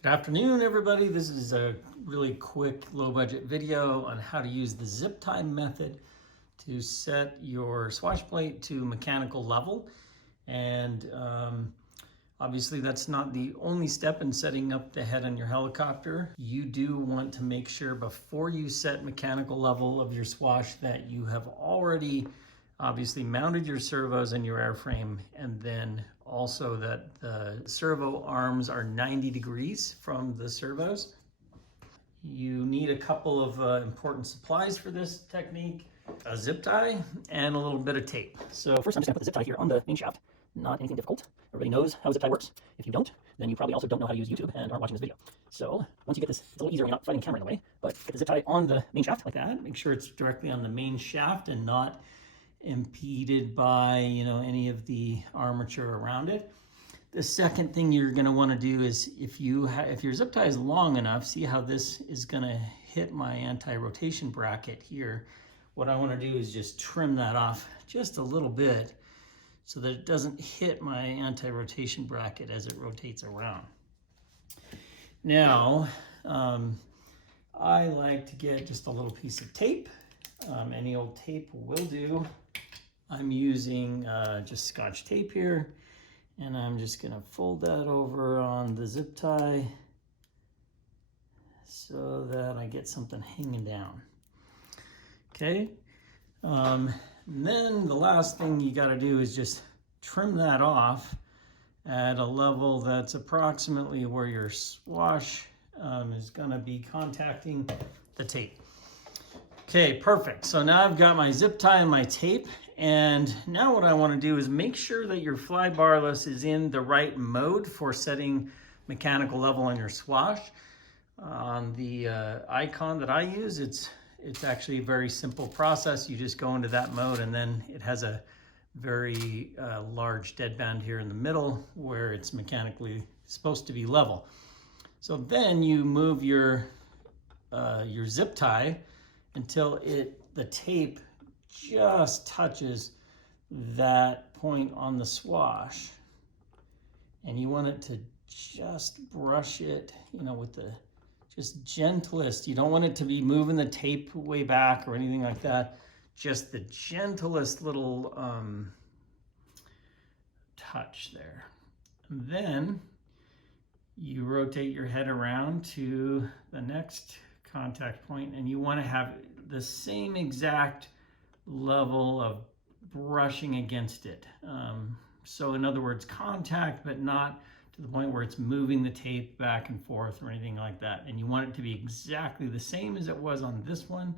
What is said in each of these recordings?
Good afternoon, everybody. This is a really quick, low-budget video on how to use the zip tie method to set your swash plate to mechanical level. And obviously, that's not the only step in setting up the head on your helicopter. You do want to make sure before you set mechanical level of your swash that you have already obviously mounted your servos and your airframe, and then also that the servo arms are 90 degrees from the servos. You need a couple of important supplies for this technique: a zip tie and a little bit of tape. So first I'm just gonna put the zip tie here on the main shaft. Not anything difficult. Everybody knows how a zip tie works. If you don't, then you probably also don't know how to use YouTube and aren't watching this video. So once you get this, it's a little easier when you're not fighting the camera in the way, but get the zip tie on the main shaft like that. Make sure it's directly on the main shaft and not impeded by any of the armature around it. The second thing you're going to want to do is if your zip tie is long enough, see how this is going to hit my anti-rotation bracket here. What I want to do is just trim that off just a little bit so that it doesn't hit my anti-rotation bracket as it rotates around. Now I like to get just a little piece of tape. Any old tape will do. I'm using just Scotch tape here, and I'm just gonna fold that over on the zip tie so that I get something hanging down. Okay, and then the last thing you gotta do is just trim that off at a level that's approximately where your swash is gonna be contacting the tape. Okay, perfect. So now I've got my zip tie and my tape, and now what I want to do is make sure that your fly barless is in the right mode for setting mechanical level on your swash. On the icon that I use, it's actually a very simple process. You just go into that mode, and then it has a very large deadband here in the middle where it's mechanically supposed to be level. So then you move your zip tie until the tape just touches that point on the swash, and you want it to just brush it, with the just gentlest. You don't want it to be moving the tape way back or anything like that. Just the gentlest little touch there. And then you rotate your head around to the next contact point, and you want to have the same exact level of brushing against it. So in other words, contact, but not to the point where it's moving the tape back and forth or anything like that. And you want it to be exactly the same as it was on this one,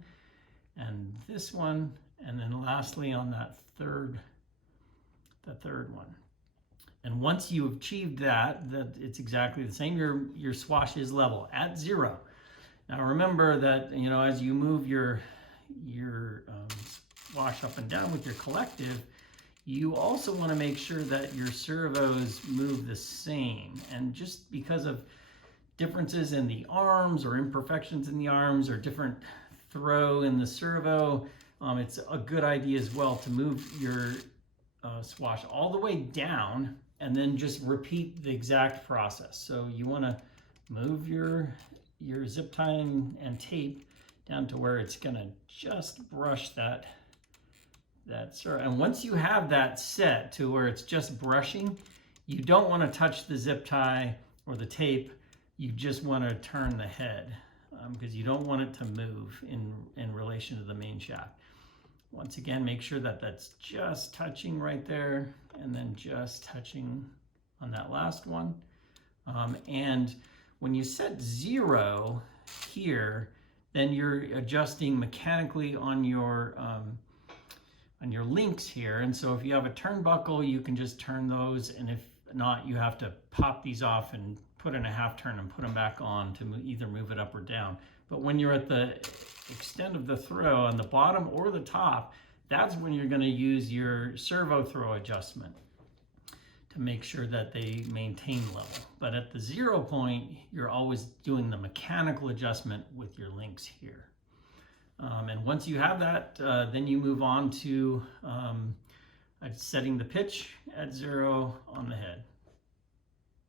and then lastly on that third one. And once you've achieved that it's exactly the same, your swash is level at 0. Now remember that as you move your swash up and down with your collective, you also want to make sure that your servos move the same. And just because of differences in the arms or imperfections in the arms or different throw in the servo, it's a good idea as well to move your swash all the way down and then just repeat the exact process. So you want to move your zip tie and tape down to where it's gonna just brush that servo. And once you have that set to where it's just brushing, you don't want to touch the zip tie or the tape. You just want to turn the head because you don't want it to move in relation to the main shaft. Once again, make sure that that's just touching right there, and then just touching on that last one. And when you set 0 here, then you're adjusting mechanically on your links here. And so if you have a turnbuckle, you can just turn those, and if not, you have to pop these off and put in a half turn and put them back on to either move it up or down. But when you're at the extent of the throw on the bottom or the top, that's when you're going to use your servo throw adjustment to make sure that they maintain level. But at the 0 point, you're always doing the mechanical adjustment with your links here. And once you have that, then you move on to setting the pitch at 0 on the head.